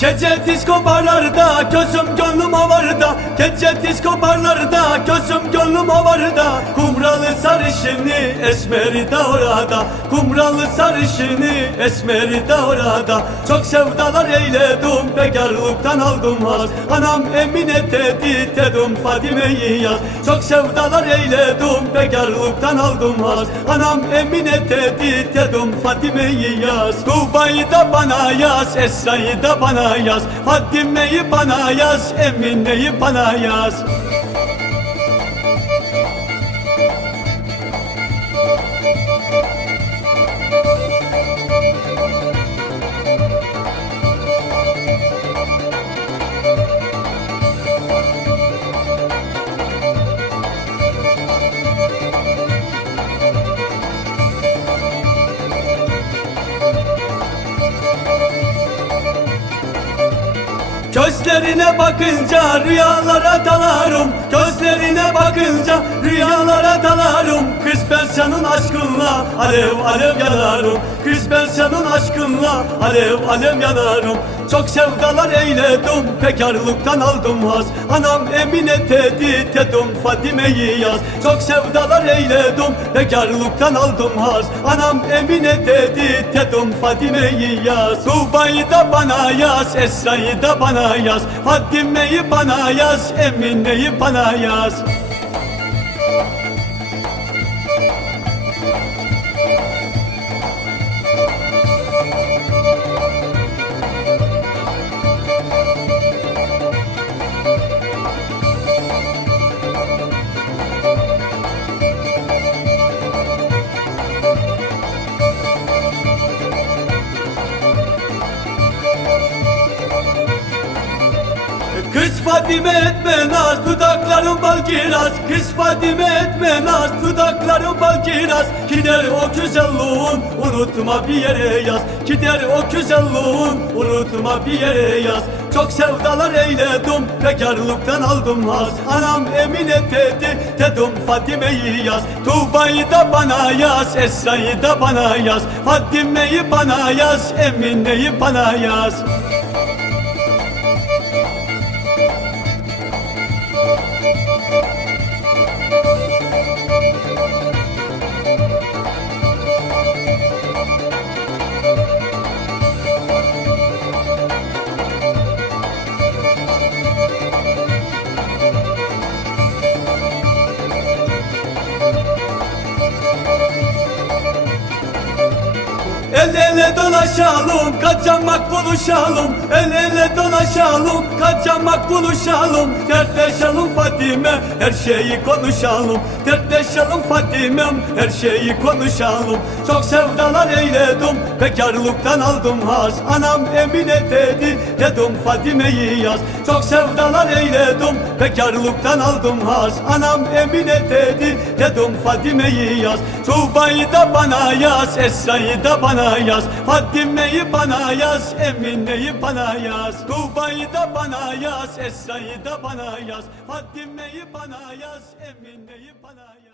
Gece disko barlarda gözüm gönlüm Gece disko barlarda gözüm gönlüm avarda Kumralı sarışını esmeri de orada Kumralı sarışını esmeri de orada Çok sevdalar eyledim bekarlıktan aldım haz. Anam Emine dedi dedim Fadime'yi yaz. Çok sevdalar eyledim bekarlıktan aldım haz. Anam Emine dedi dedim Fadime'yi yaz. Tuba'yı da bana yaz Esra'yı da bana yaz. Fadime'yi bana yaz Emine'yi bana yaz us Gözlerine bakınca rüyalara dalarım. Gözlerine bakınca rüyalara dalarım. Kız ben senin aşkınla alev alev yanarım. Kız ben senin aşkınla alev alev yanarım. Çok sevdalar eyledim bekarlıktan aldım haz. Anam Emine dedi dedim Fadime'yi yaz. Çok sevdalar eyledim bekarlıktan aldım haz. Anam Emine dedi dedim Fadime'yi yaz Tuba'yı da bana yaz Esra'yı da bana yaz Fadime'yi bana yaz Emine'yi bana yaz Fadime etme naz dudakların bal kiraz Kız Fadime etme naz dudakların bal kiraz Gider o güzelliğin unutma bir yere yaz. Gider o güzelliğin unutma bir yere yaz. Çok sevdalar eyledim bekarlıktan aldım haz. Anam Emine dedi dedim Fadime'yi yaz. Tuba'yı da bana yaz Esra'yı da bana yaz. Fadime'yi bana yaz Emine'yi bana yaz El ele dolaşalım, kaçamak buluşalım. El ele dolaşalım, kaçamak buluşalım. Dertleşelim Fatime, her şeyi konuşalım. Dertleşelim Fatime'm, her şeyi konuşalım. Çok sevdalar eyledim, bekarlıktan aldım haz. Anam Emine dedi, dedim Fatime'yi yaz. Çok sevdalar eyledim, bekarlıktan aldım haz. Anam Emine dedi, dedim Fatime'yi yaz. Tuba'yı da bana yaz, Esra'yı da bana yaz Fatime'yi bana yaz, Emine'yi bana yaz. Tuba'yı da bana yaz, Esra'yı da bana yaz. Fatime'yi bana yaz, Emine'yi bana yaz